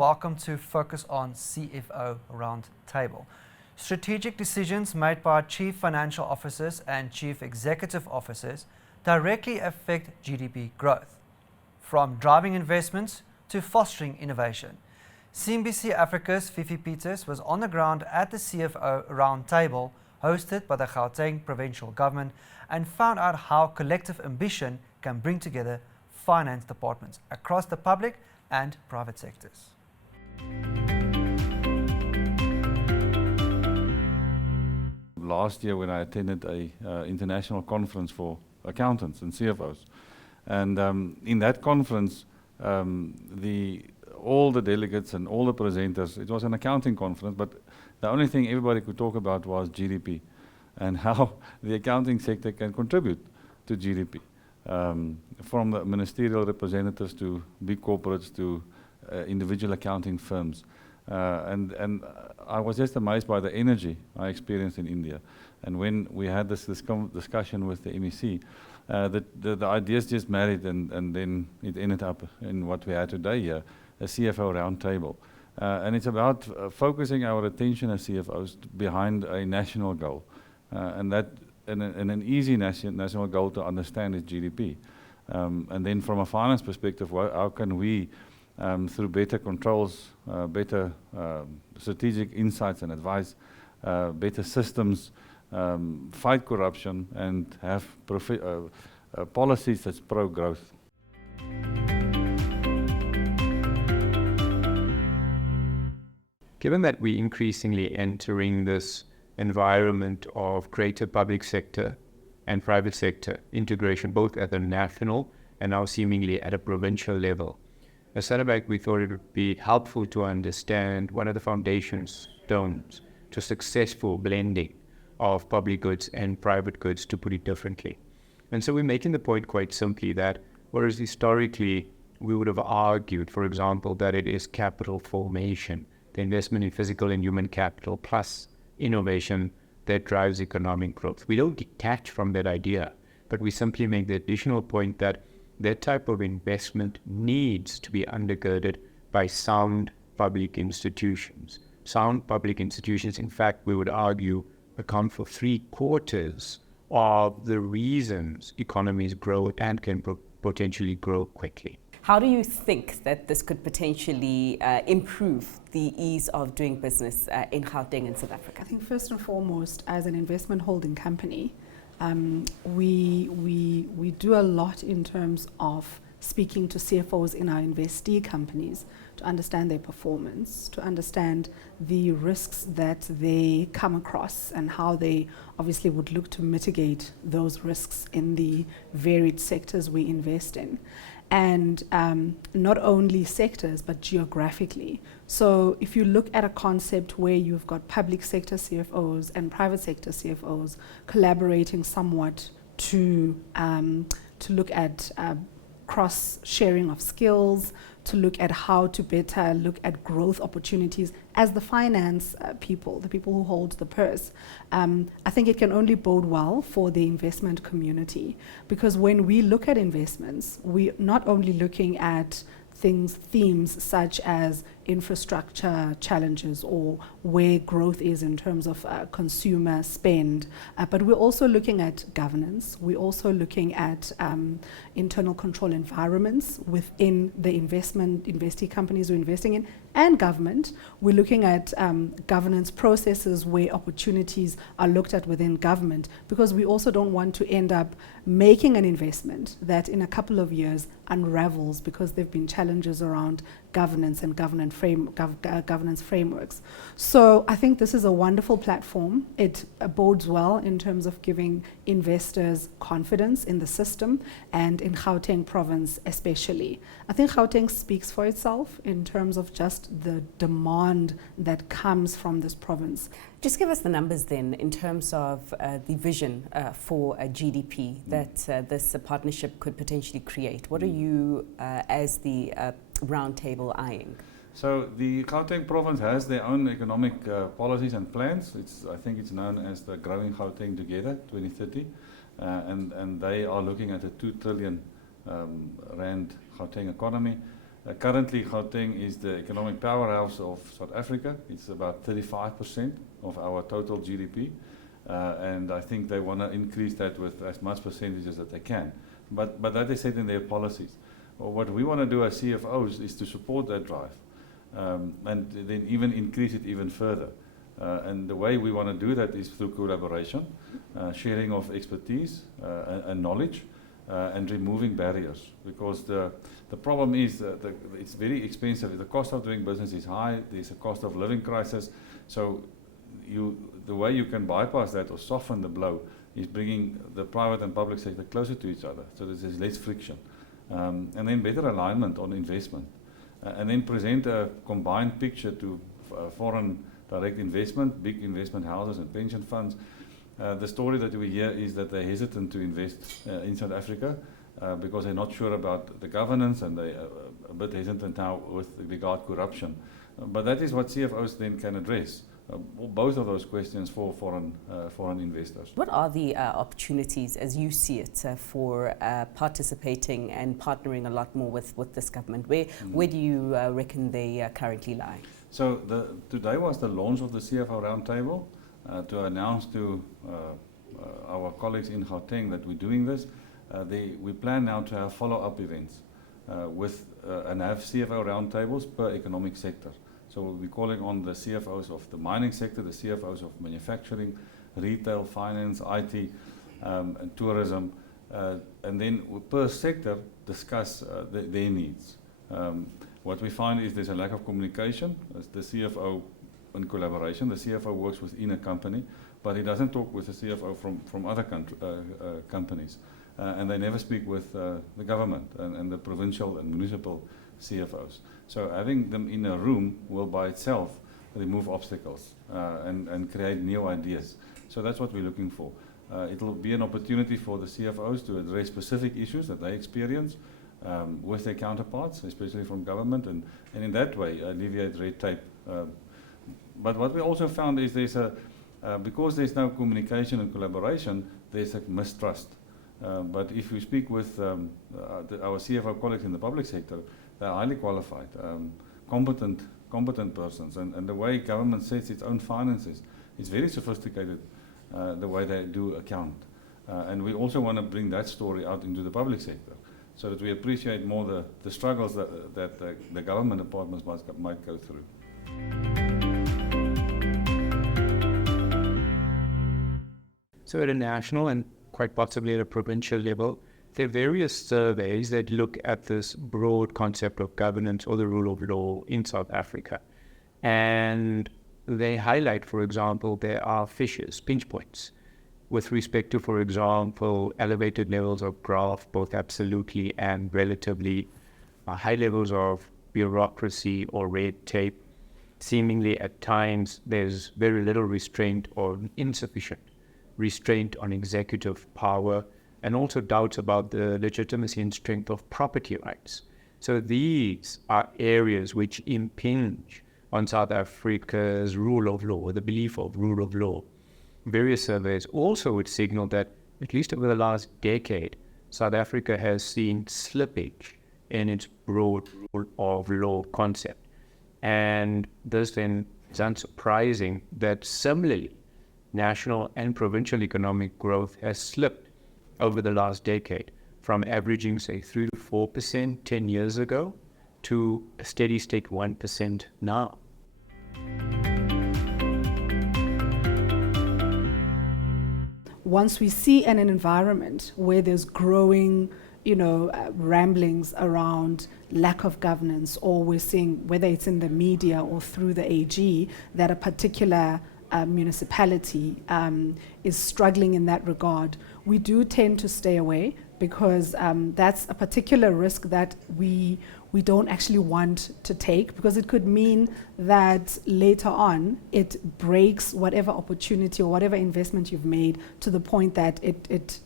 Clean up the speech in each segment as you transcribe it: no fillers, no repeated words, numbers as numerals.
welcome to Focus on CFO Roundtable. Strategic decisions made by Chief Financial Officers and Chief Executive Officers directly affect GDP growth, from driving investments to fostering innovation. CNBC Africa's Fifi Peters was on the ground at the CFO Roundtable hosted by the Gauteng Provincial Government and found out how collective ambition can bring together finance departments across the public and private sectors. Last year when I attended a international conference for accountants and CFOs, and in that conference all the delegates and all the presenters, it was an accounting conference, but the only thing everybody could talk about was GDP and how the accounting sector can contribute to GDP. From the ministerial representatives to big corporates to individual accounting firms. And I was just amazed by the energy I experienced in India. And when we had this discussion with the MEC, the ideas just married, and then it ended up in what we had today here, a CFO roundtable. And it's about focusing our attention as CFOs behind a national goal. And an easy national goal to understand is GDP. And then from a finance perspective, how can we, through better controls, better strategic insights and advice, better systems, fight corruption and have policies that's pro-growth. Given that we're increasingly entering this environment of greater public sector and private sector integration, both at the national and now seemingly at a provincial level, as Centrebank, we thought it would be helpful to understand what are the foundation stones to successful blending of public goods and private goods, to put it differently. And so we're making the point quite simply that whereas historically we would have argued, for example, that it is capital formation, the investment in physical and human capital plus innovation that drives economic growth. We don't detach from that idea, but we simply make the additional point that that type of investment needs to be undergirded by sound public institutions. Sound public institutions, in fact, we would argue, account for 3/4 of the reasons economies grow and can potentially grow quickly. How do you think that this could potentially improve the ease of doing business in Gauteng and South Africa? I think first and foremost, as an investment holding company, we do a lot in terms of speaking to CFOs in our investee companies to understand their performance, to understand the risks that they come across and how they obviously would look to mitigate those risks in the varied sectors we invest in. And not only sectors, but geographically. So if you look at a concept where you've got public sector CFOs and private sector CFOs collaborating somewhat to look at cross-sharing of skills, to look at how to better look at growth opportunities as the finance people, the people who hold the purse. I think it can only bode well for the investment community, because when we look at investments, we're not only looking at themes such as infrastructure challenges or where growth is in terms of consumer spend, but we're also looking at governance. We're also looking at internal control environments within the investee companies we're investing in, and government. We're looking at governance processes where opportunities are looked at within government, because we also don't want to end up making an investment that in a couple of years unravels because there have been challenges around governance and governance frameworks. So I think this is a wonderful platform. It bodes well in terms of giving investors confidence in the system and in Gauteng province especially. I think Gauteng speaks for itself in terms of just the demand that comes from this province. Just give us the numbers then in terms of the vision for GDP that this partnership could potentially create. What are you as the roundtable eyeing? So the Gauteng province has their own economic policies and plans. I think it's known as the Growing Gauteng Together 2030, and they are looking at a 2 trillion rand Gauteng economy. Currently, Gauteng is the economic powerhouse of South Africa. It's about 35% of our total GDP. And I think they want to increase that with as much percentages as they can. But that is set in their policies. Well, what we want to do as CFOs is to support that drive and then even increase it even further. And the way we want to do that is through collaboration, sharing of expertise and knowledge, and removing barriers. Because the problem is that it's very expensive. The cost of doing business is high. There's a cost of living crisis. So the way you can bypass that or soften the blow is bringing the private and public sector closer to each other, so that there's less friction. And then better alignment on investment. And then present a combined picture to foreign direct investment, big investment houses and pension funds. The story that we hear is that they're hesitant to invest in South Africa because they're not sure about the governance, and they're a bit hesitant now with regard to corruption. But that is what CFOs then can address. Both of those questions for foreign investors. What are the opportunities, as you see it, for participating and partnering a lot more with this government? Where do you reckon they currently lie? So today was the launch of the CFO Roundtable to announce to our colleagues in Gauteng that we're doing this. We plan now to have follow-up events and have CFO Roundtables per economic sector. So we'll be calling on the CFOs of the mining sector, the CFOs of manufacturing, retail, finance, IT, and tourism, and then per sector discuss their needs. What we find is there's a lack of communication. As the CFO in collaboration, the CFO works within a company, but he doesn't talk with the CFO from other companies. And they never speak with the government and the provincial and municipal CFOs. So having them in a room will by itself remove obstacles and create new ideas. So that's what we're looking for. It'll be an opportunity for the CFOs to address specific issues that they experience with their counterparts, especially from government, and in that way alleviate red tape. But what we also found is because there's no communication and collaboration, there's a mistrust. But if we speak with our CFO colleagues in the public sector, they're highly qualified, competent persons, and the way government sets its own finances is very sophisticated, the way they do account. And we also want to bring that story out into the public sector, so that we appreciate more the struggles that the government departments might go through. So at a national and quite possibly at a provincial level, there are various surveys that look at this broad concept of governance or the rule of law in South Africa. And they highlight, for example, there are fissures, pinch points, with respect to, for example, elevated levels of graft, both absolutely and relatively, high levels of bureaucracy or red tape. Seemingly at times there's very little restraint or insufficient restraint on executive power, and also doubts about the legitimacy and strength of property rights. So these are areas which impinge on South Africa's rule of law, the belief of rule of law. Various surveys also would signal that, at least over the last decade, South Africa has seen slippage in its broad rule of law concept. And this then is unsurprising that similarly, national and provincial economic growth has slipped over the last decade, from averaging, say, 3 to 4% 10 years ago to a steady state 1% now. Once we see in an environment where there's growing, ramblings around lack of governance, or we're seeing, whether it's in the media or through the AG, that a particular municipality is struggling in that regard, we do tend to stay away, because that's a particular risk that we don't actually want to take, because it could mean that later on it breaks whatever opportunity or whatever investment you've made, to the point that it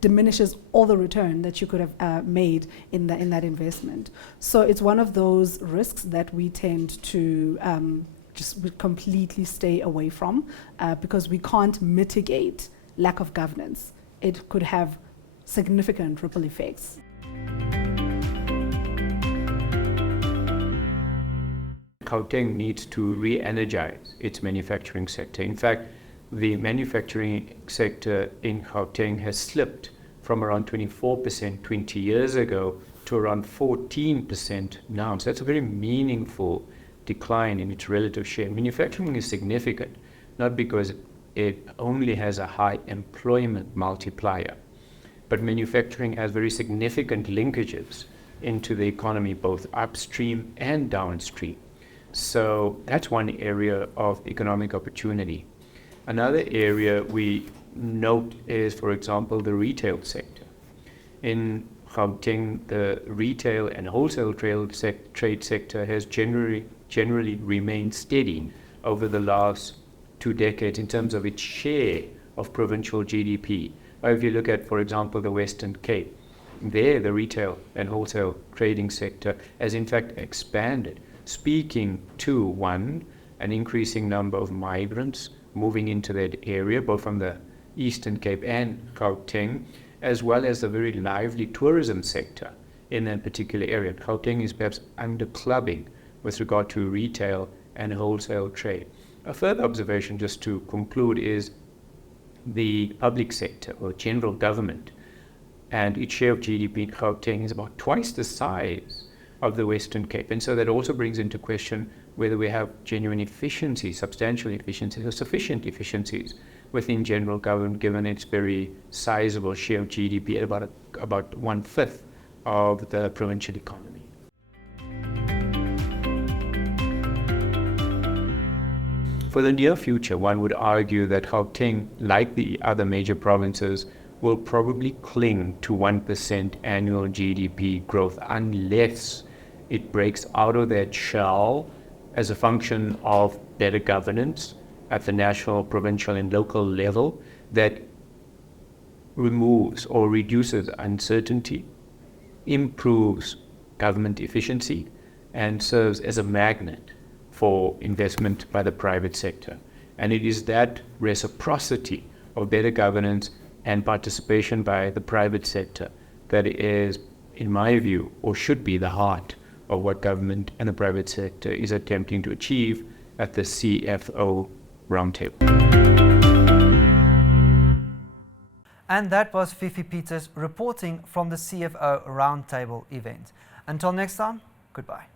diminishes all the return that you could have made in that investment. So it's one of those risks that we tend to just completely stay away from, because we can't mitigate lack of governance. It could have significant ripple effects. Gauteng needs to re-energize its manufacturing sector. In fact, the manufacturing sector in Gauteng has slipped from around 24% 20 years ago to around 14% now. So that's a very meaningful decline in its relative share. Manufacturing is significant, not because it only has a high employment multiplier, but manufacturing has very significant linkages into the economy, both upstream and downstream. So that's one area of economic opportunity. Another area we note is, for example, the retail sector. In Gauteng, the retail and wholesale trade sector has generally remained steady over the last 2 decades in terms of its share of provincial GDP. If you look at, for example, the Western Cape, there the retail and wholesale trading sector has in fact expanded, speaking to, one, an increasing number of migrants moving into that area, both from the Eastern Cape and Gauteng, as well as a very lively tourism sector in that particular area. Gauteng is perhaps underclubbing with regard to retail and wholesale trade. A further observation, just to conclude, is the public sector or general government and its share of GDP in Gauteng is about twice the size of the Western Cape. And so that also brings into question whether we have genuine efficiency, substantial efficiencies or sufficient efficiencies within general government, given its very sizable share of GDP at about 1/5 of the provincial economy. For the near future, one would argue that Gauteng, like the other major provinces, will probably cling to 1% annual GDP growth unless it breaks out of that shell as a function of better governance at the national, provincial, and local level that removes or reduces uncertainty, improves government efficiency, and serves as a magnet for investment by the private sector. And it is that reciprocity of better governance and participation by the private sector that is, in my view, or should be the heart of what government and the private sector is attempting to achieve at the CFO Roundtable. And that was Fifi Peters reporting from the CFO Roundtable event. Until next time, goodbye.